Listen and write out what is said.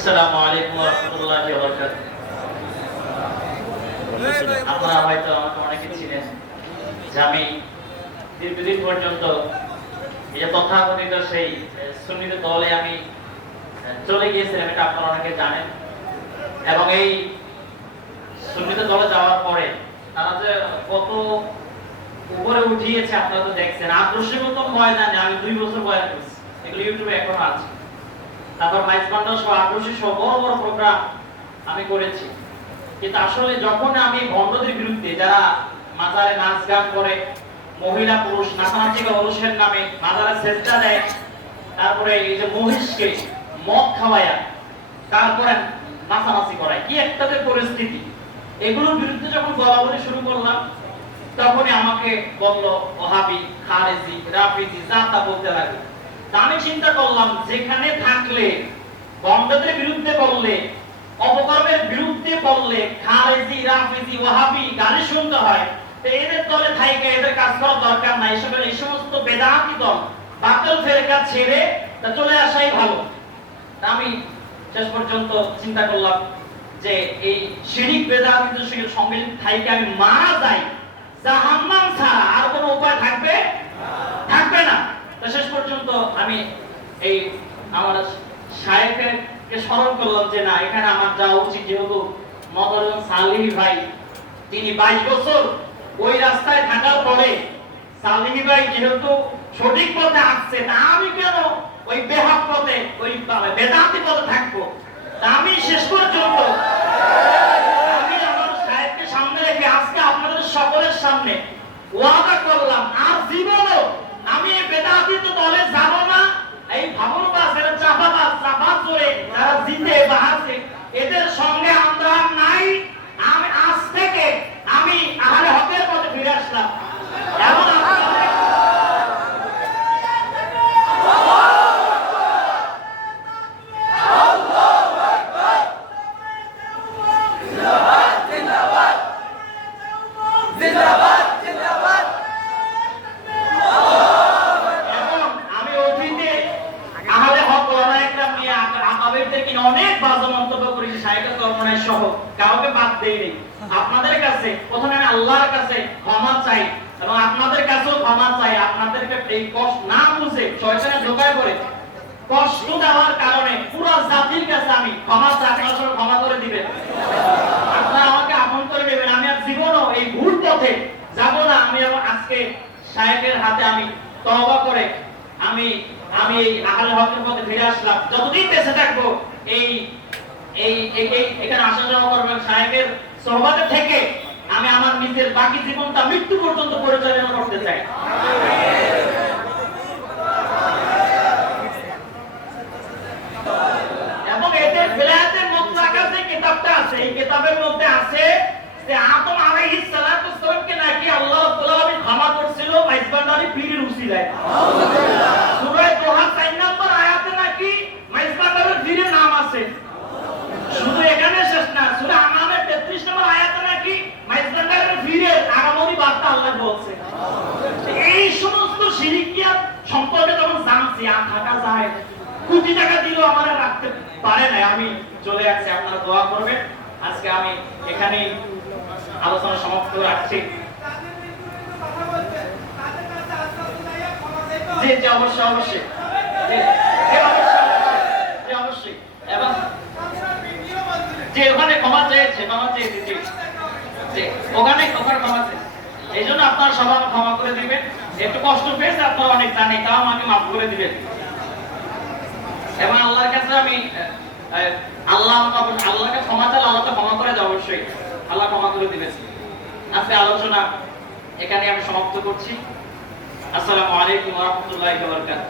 আসসালামু আলাইকুম ওয়া রাহমাতুল্লাহি ওয়া বারাকাতুহু। আপনারা হয়তো আমাকে অনেকে ছিলেন যে আমি দীর্ঘদিন পর্যন্ত এই যে তথাকথিত সেই সুন্নিত দলে আমি চলে গিয়েছিলাম, এটা আপনারা অনেকে জানেন। এবং এই সুন্নিত দলে যাওয়ার পরে তারা যে কত উপরে উঠিয়েছে আপনারা তো দেখছেন। আদর্শগত ময়দানে আমি 2 বছর বয়ান করেছি, এগুলো ইউটিউবে এখনো আছে। তারপর মাইজবান্ডার সহ আদর্শী সহ বড় বড় প্রোগ্রাম আমি করেছি। কিন্তু আসলে যখন আমি বন্ধদের বিরুদ্ধে যারা মাজারে নাচ গান করে, মহিলা পুরুষ নাচানাচি বা অনুষ্ঠানের নামে মাজারে সেজদা দেয়, তারপরে এই যে মহিষকে মদ খাওয়ায়া তারপরে নাচানাচি করায়, কি একটা যে পরিস্থিতি, এগুলোর বিরুদ্ধে যখন বলাবলি শুরু করলাম তখনই আমাকে বললো ওহাবি, খারেজি, রাফিজি, যা তা বলতে লাগলো। আমি চিন্তা করলাম যেখানে থাকলে বন্ধদের বিরুদ্ধে বললে, অপকর্মের বিরুদ্ধে বললে খারেজি, রাফিজি, ওয়াহাবি গালি শুনতে হয়, তো এদের দলে থাইকে এদের কাজ করার দরকার নাই। এই সমস্ত বেদাতি দল বাতিল ফেরকা ছেড়ে তা চলে আসাই ভালো। আমি শেষ পর্যন্ত চিন্তা করলাম যে এই শিরিক বেদাতিদের সঙ্গে থাইকে আমি মারা যাই, জাহান্নাম ছাড়া আর কোনো উপায় থাকবে না। শেষ পর্যন্ত আমি এই আমার শায়েখকে স্মরণ করলাম যে না, এখানে আমার যাওয়া উচিত। যেহেতু মদরুল সালিহি ভাই তিনি 22 বছর ওই রাস্তায় থাকার পরে সালিহি ভাই যেহেতু সঠিক পথে আসছে, তা আমি কেন ওই বেহাত পথে, ওই বেদাতি পথে থাকবো? তা আমি শেষ পর্যন্ত আমি আমার শায়েখকে সামনে রেখে আজকে আপনাদের সকলের সামনে ওয়াদা করলাম আর জীবনও আমি এই বেদাতিত দলে যাব না। এই ভাবনবাস, এরা চাপাবাজ, চাপা চোরে যারা জিতে বাহাসে, এদের সঙ্গে আমরা নাই। আমি আজ থেকে আমি আহলে হকের পথে ফিরে আসলাম। এবং অনেক বাজে মন্তব্য করেছি শায়েখের কর্মনায় সহ, কাউকে বাদ দেইনি। আপনাদের কাছে প্রথমে আমি আল্লাহর কাছে ক্ষমা চাই এবং আপনাদের কাছেও ক্ষমা চাই। আপনাদেরকে এই কষ্ট না বুঝে শয়তানের ধোঁকায় পড়ে কষ্ট দেওয়ার কারণে পুরো জাতির কাছে আমি ক্ষমা চাই। আপনারা সবাই ক্ষমা করে দিবেন, আপনারা আমাকে আপন করে নেবেন। আমি আর জীবনও এই ভুল পথে যাব না। আমি আজকে শায়েখের হাতে আমি তওবা করে আমি এই আহলে হকের পথে ফিরে আসলাম। যতদিন বেঁচে থাকবো এই এখানে আসা যাওয়া করবেন শায়েখের সোহবতে থেকে আমি আমার নিজের বাকি জীবনটা মৃত্যু পর্যন্ত পরিচালনা করতে চাই। এবং এদের বেলায়েতের মুতলাকা যে কিতাবটা আছে, এই কিতাবের মধ্যে আছে যে আদম আলাইহিস সালাতু ওয়াসসালামকে নাকি আল্লাহ রাব্বুল আলামিন ক্ষমা করেছিল মাইজবান্ডারি পীরের উসিলায়। সূরা দোহা 4 নম্বর আয়াতে নাকি মাইজবান্ডারের পীরের নাম আছে। শুধু এখানে শেষ না, সূরা আনামের 33 নম্বর আয়াতে নাকি মাইজবান্ডারের পীরের আগমনী বার্তা আল্লাহ বলছে। এই সমস্ত শিরকিয়াত সম্পর্কে যখন জানছি আর থাকা যায়, কোটি টাকা দিলেও আমরা রাখতে পারে না। আমি চলে আসছি, আপনারা দোয়া করবেন। আজকে আমি এখানে আলোচনা সমাপ্ত রাখছি। জি অবশ্যই অবশ্যই অবশ্যই। এবং যে ওখানে ক্ষমা চেয়েছে যে ওখানে ক্ষমা চেয়েছে, এই জন্য আপনারা সবাই ক্ষমা করে দিবেন। একটু কষ্ট পেয়েছে আপনারা অনেক জানি, তাও আমাকে মাফ করে দিবেন। এবং আল্লাহর কাছে আমি আল্লাহকে ক্ষমা চাইলে আল্লাহ তো ক্ষমা করে দেয়, অবশ্যই আল্লাহ ক্ষমা করে দিবেন। আজকে আলোচনা এখানে আমি সমাপ্ত করছি। আসসালামু আলাইকুম ওয়া রাহমাতুল্লাহি ওয়া বারাকাতুহু।